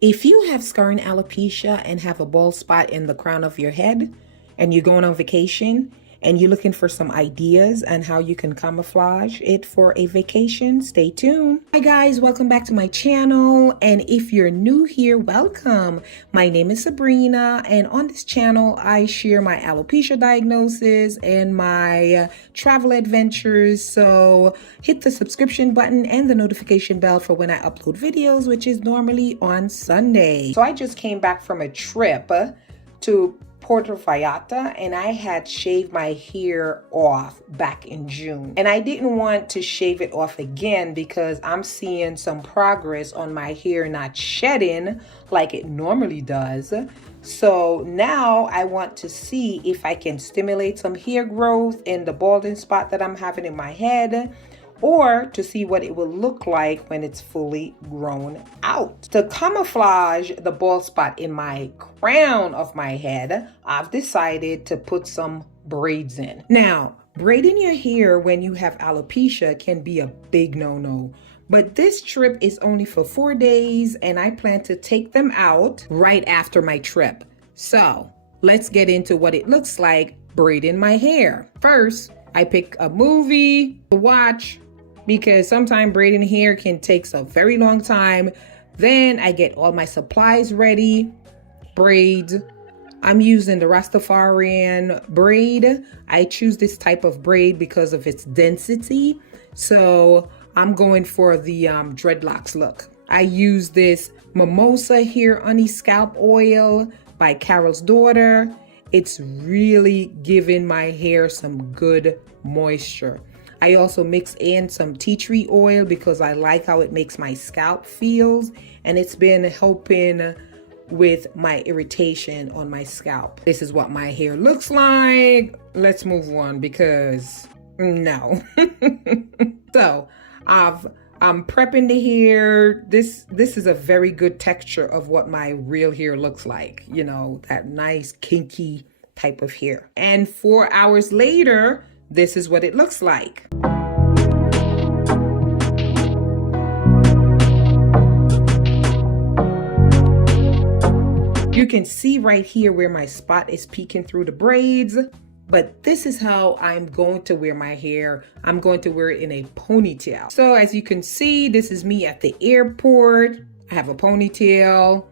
If you have scarring alopecia and have a bald spot in the crown of your head and you're going on vacation and you're looking for some ideas on how you can camouflage it for a vacation, stay tuned. Hi guys, welcome back to my channel. And if you're new here, welcome. My name is Sabrina, and on this channel, I share my alopecia diagnosis and my travel adventures. So hit the subscription button and the notification bell for when I upload videos, which is normally on Sunday. So I just came back from a trip to Puerto Vallarta, and I had shaved my hair off back in June, and I didn't want to shave it off again because I'm seeing some progress on my hair not shedding like it normally does. So now I want to see if I can stimulate some hair growth in the balding spot that I'm having in my head, or to see what it will look like when it's fully grown out. To camouflage the bald spot in my crown of my head, I've decided to put some braids in. Now, braiding your hair when you have alopecia can be a big no-no, but this trip is only for 4 days and I plan to take them out right after my trip. So let's get into what it looks like braiding my hair. First, I pick a movie to watch, because sometimes braiding hair can take a very long time. Then I get all my supplies ready, braids. I'm using the Rastafarian braid. I choose this type of braid because of its density. So I'm going for the dreadlocks look. I use this Mimosa Hair Honey Scalp Oil by Carol's Daughter. It's really giving my hair some good moisture. I also mix in some tea tree oil because I like how it makes my scalp feels, and it's been helping with my irritation on my scalp. This is what my hair looks like. Let's move on because no. So I'm prepping the hair. This is a very good texture of what my real hair looks like. You know, that nice kinky type of hair. And 4 hours later, this is what it looks like. You can see right here where my spot is peeking through the braids, but this is how I'm going to wear my hair. I'm going to wear it in a ponytail. So as you can see, this is me at the airport. I have a ponytail.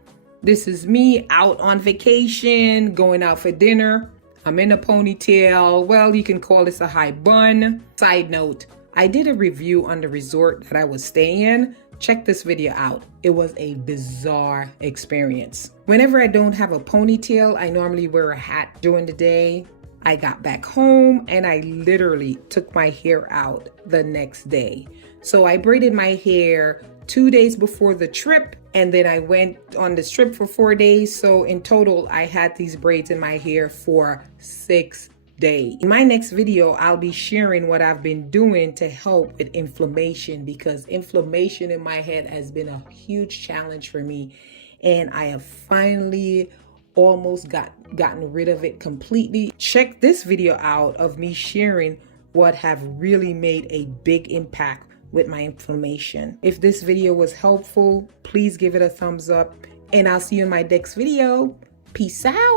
This is me out on vacation, going out for dinner. I'm in a ponytail. Well, you can call this a high bun. Side note, I did a review on the resort that I was staying in. Check this video out. It was a bizarre experience. Whenever I don't have a ponytail, I normally wear a hat during the day. I got back home and I literally took my hair out the next day. So I braided my hair 2 days before the trip, and then I went on this trip for 4 days. So in total, I had these braids in my hair for 6 days. In my next video, I'll be sharing what I've been doing to help with inflammation, because inflammation in my head has been a huge challenge for me. And I have finally almost gotten rid of it completely. Check this video out of me sharing what have really made a big impact with my inflammation. If this video was helpful, please give it a thumbs up, and I'll see you in my next video. Peace out.